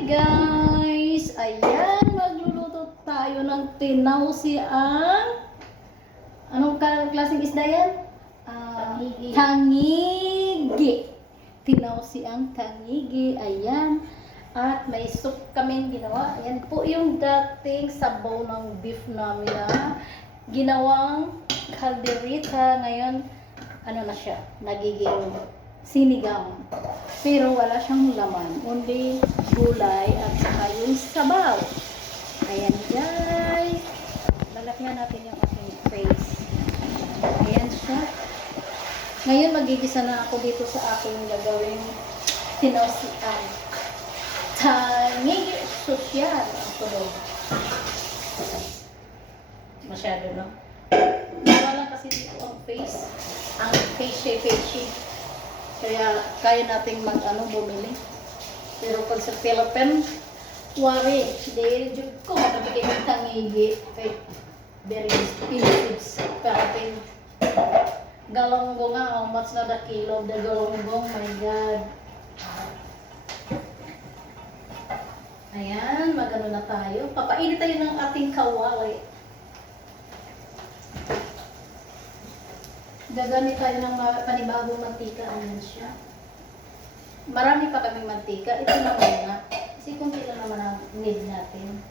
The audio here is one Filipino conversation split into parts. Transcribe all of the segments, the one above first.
Guys, ayan, magluluto tayo ng tinausiang, anong klaseng isda yan? Tangigi. Tangigi. Tinausiang tangigi, ayan. At may soup kaming ginawa. Ayan po yung dating sabaw ng beef namin na ginawang calderita. Ngayon, ano na siya, nagiging sinigang. Pero wala siyang laman, only gulay at saka yung sabaw. Ayan guys. Lalagyan natin yung aking face. Ayan siya. Ngayon magigisa na ako dito sa aking gagawing tinausian. Tangigi sosyal. Ako doon. Masyado, no? Wala kasi dito ang face. Ang face. Kaya kaya nating bumili. Pero pag sa Philippines, wari, dahil jud ko nabigay ng tangigi. Okay. Very expensive. Pero galonggong nga, how much na the kilo of the galonggong, my God. Ayan, magano na tayo. Papainit tayo ng ating kawali. Gagamit tayo ng panibagong mantika. Ayan siya. Marami pa kaming mantika. Ito na muna. Kasi kunti lang naman ang need natin.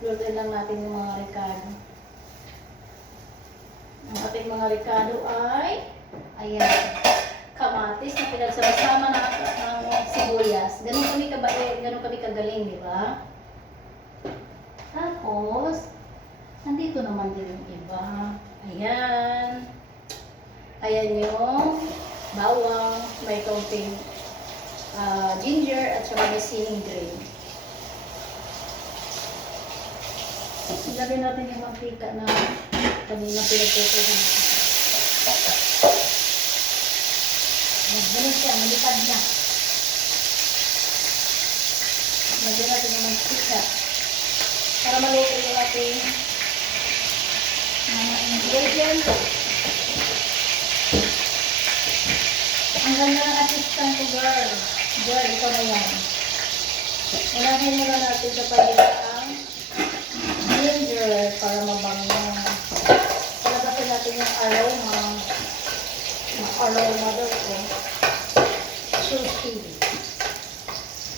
Lutuin lang natin yung mga ricado. Ang ating mga ricado ay, ayan, kamatis na pinagsama-sama ng sibuyas. Ganun kami kabait, ganun kami kagaling, di ba? Tapos, nandito naman din yung iba. Ayan. Ayan yung bawang, may kaunting ginger at saka may siling green. Ilagay natin yung mantika na kanina pinagtutuhan. Ganun siya, malipad na. Lagyan natin yung mantika para maluto yung ating mga ingredients. Ang ganda ng assistant ko, girl. Girl, ito na yan. Unahin muna natin sa pagkita ang ginger para mabango. Palagasin natin yung aroma. Yung aroma daw ko. Sushi.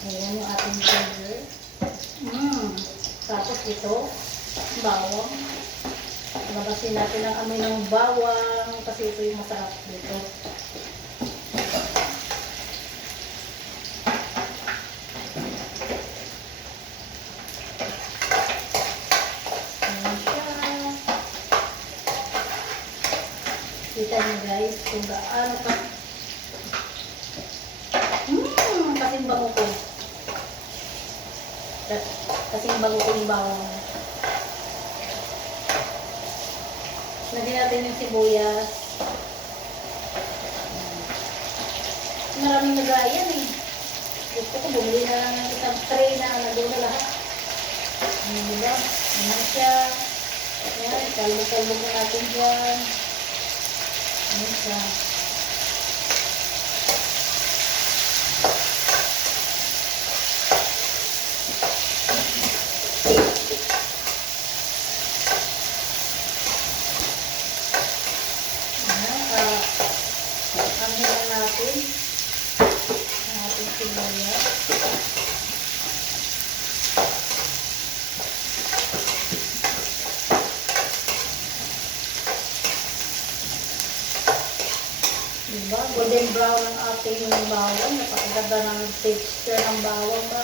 Ayan yung ating ginger. Tapos ito, bawang. Palagasin natin ang amoy ng bawang kasi ito yung masarap dito. Kita niyo guys kung gaano ka kasing bango ko. Kasing bango ko yung bawang. Lagyan natin yung sibuyas. Maraming nagayan eh. Gusto ko bumili na lang ng isang tray na nandun na lahat. Diba? Ayan siya. Ayan, kalbo-kalbo na natin dyan. Ayan siya. Ayan, amhin na natin ang ating sibuyas. Diba? Golden brown ang ating bawang. Napakaganda ng texture ng bawang ba?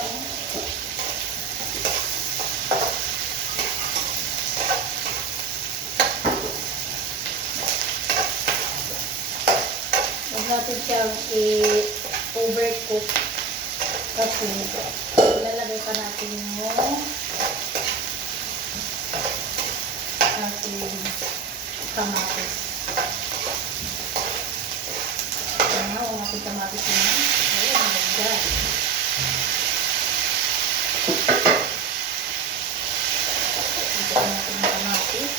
Huwag natin siyang i-overcook kasi ilalagay pa natin yung ating kamatis. Ayan ang ating kamatis na. Ayan, maganda. Ito natin yung kamatis.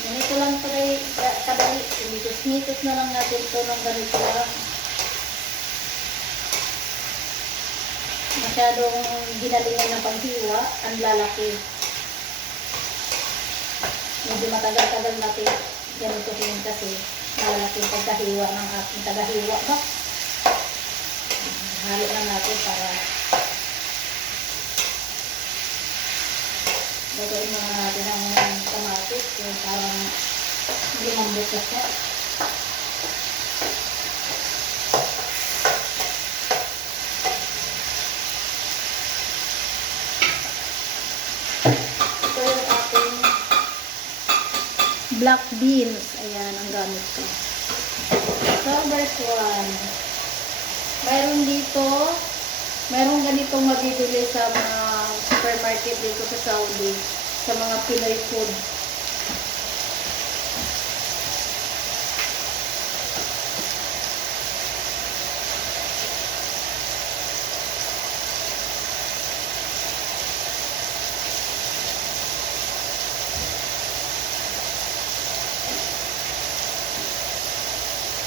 Ganito lang kadali Imitos-mitos na lang natin ito ng ganito lang. Masyadong ginalingan ng paghiwa, ang lalaki. Medyo matagal-tagal natin ganituhin kasi malalaki yung pagkahiwa ng ating tagahiwa ba? Halo na natin para gagawin muna natin ang kamatis yung parang lumambot na siya. Ito yung ating black beans. Ayan ang gamit ko. So, verse 1. Mayroon dito, mayroon ganitong mabibili sa mga supermarket dito sa Saudi, sa mga Pinoy food.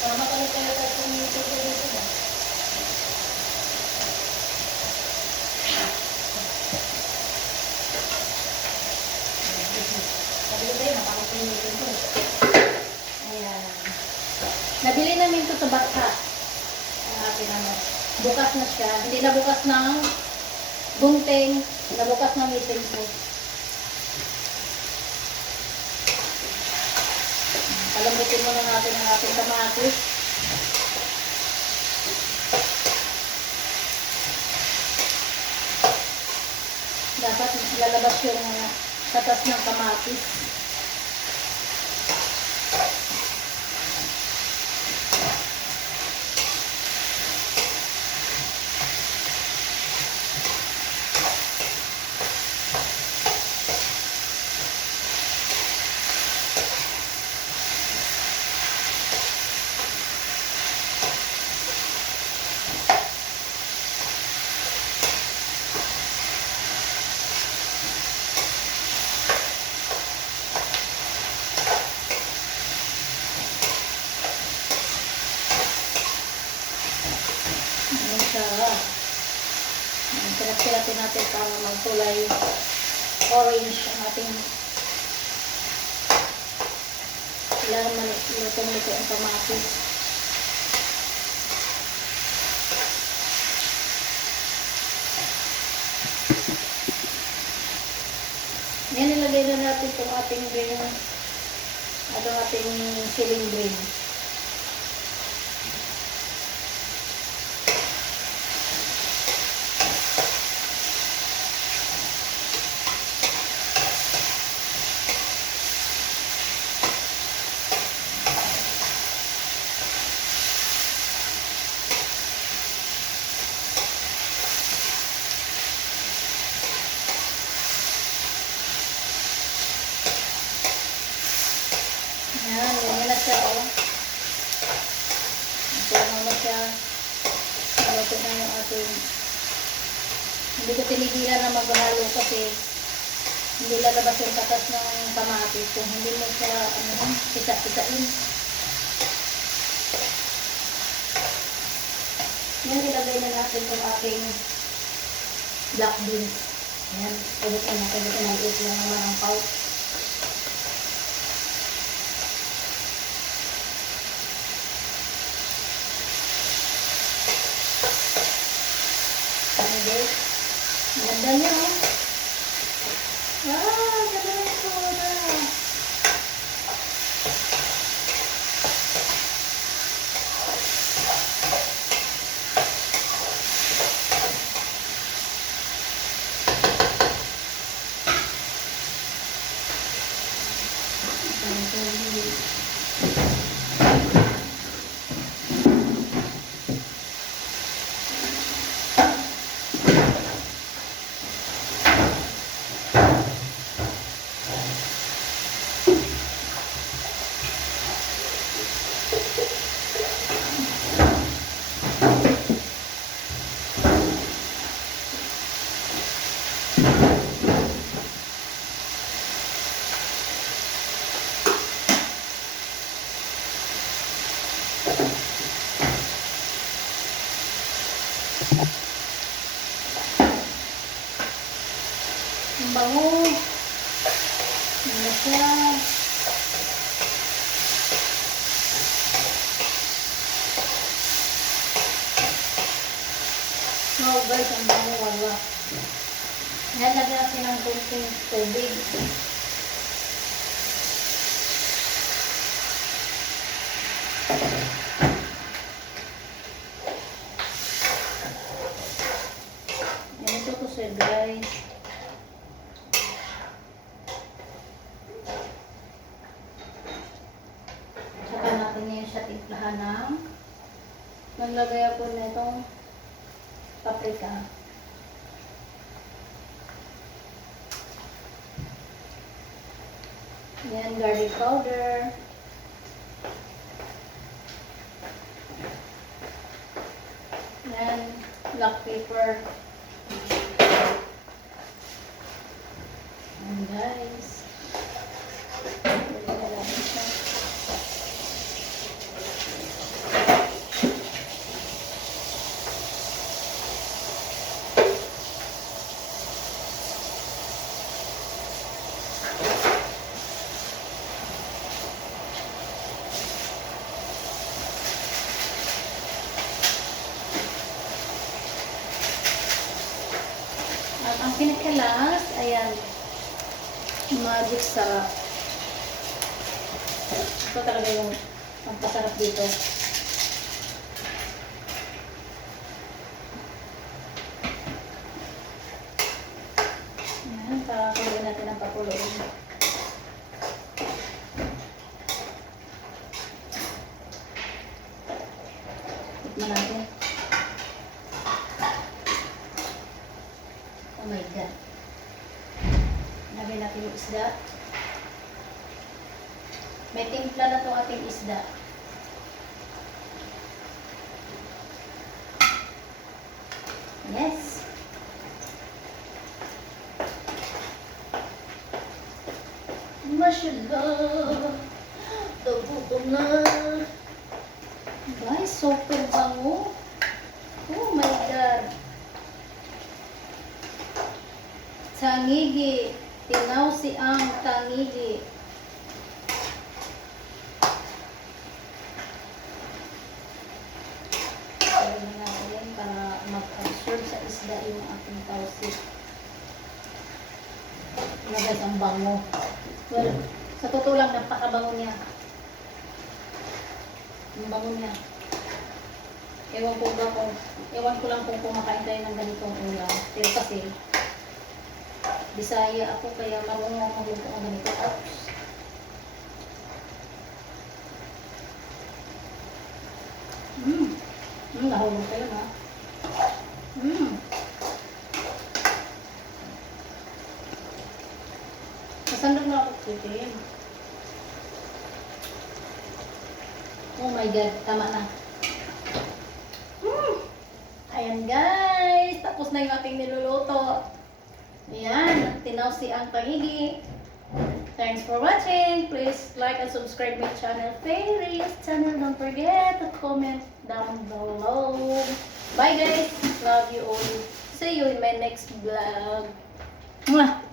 Tama ka na tayo sa YouTube dito ba? Ayan. Nabili namin ito sa Bata. Bukas na siya. Hindi na bukas ng gunting. Nabukas ng meeting ko. Palambutin muna natin ang ating kamatis. Dapat lalabas yung katas ng kamatis. Pinagpiratin natin para magkulay orange ang ating kailangan malutong-luto ang kamatis. Yan, nilagay na natin itong ating green at ang ating siling green. Yan, yan na siya, oh. Ito na siya. Malapit na yung ating. Hindi ko tinigilan na maghalo kasi hindi lalabas yung katas ng kamatis. Kung hindi mo siya, kita-kitain. Yan, ilagay na natin yung ating black beans. Yan, ulit na natin. Ulit lang naman ang pouch. Ganda niya, oh. Ganda na ito, Ang bango. Ano na siya. Wow guys, ang bango wala. Yan, lagyan natin ng kunting tubig. Ganito to siya guys. Saka natin ngayon siya timplahan ng naglagay ako na itong paprika. Yan, garlic powder. Yan, black pepper. Yan guys. Pwede na natin siya. At ang pinakalas, ayan, magic sarap. Ito talaga yung pampasarap dito. Ayan, kakakuloy natin ang pakuloy. Tikman natin. Oh my God. Lagay natin yung isda. May timpla na itong ating isda. Yes. Mashallah. Nagutom na. Guys, super bango. Oh my God. Tangigi. Tinaw si ang tangigi. Gawin na natin para mag-absorb sa isda yung ating tausik. Ano guys, ang bango. Well, sa totoo lang, napakabango niya. Ang bango niya. Ewan ko lang kung kumakain tayo ng ganitong ulam. Pero kasi, Bisaya ako kaya marunong ako magluto ng ganito. Oops. Nahulog kayo na. Nasandog na ako chicken. Oh my God, tama na. Ayan guys, tapos na yung ating niluluto. Ayan, tinaw si ang tangigi. Thanks for watching. Please like and subscribe my channel. Fairies channel. Don't forget to comment down below. Bye guys. Love you all. See you in my next vlog. Mwah!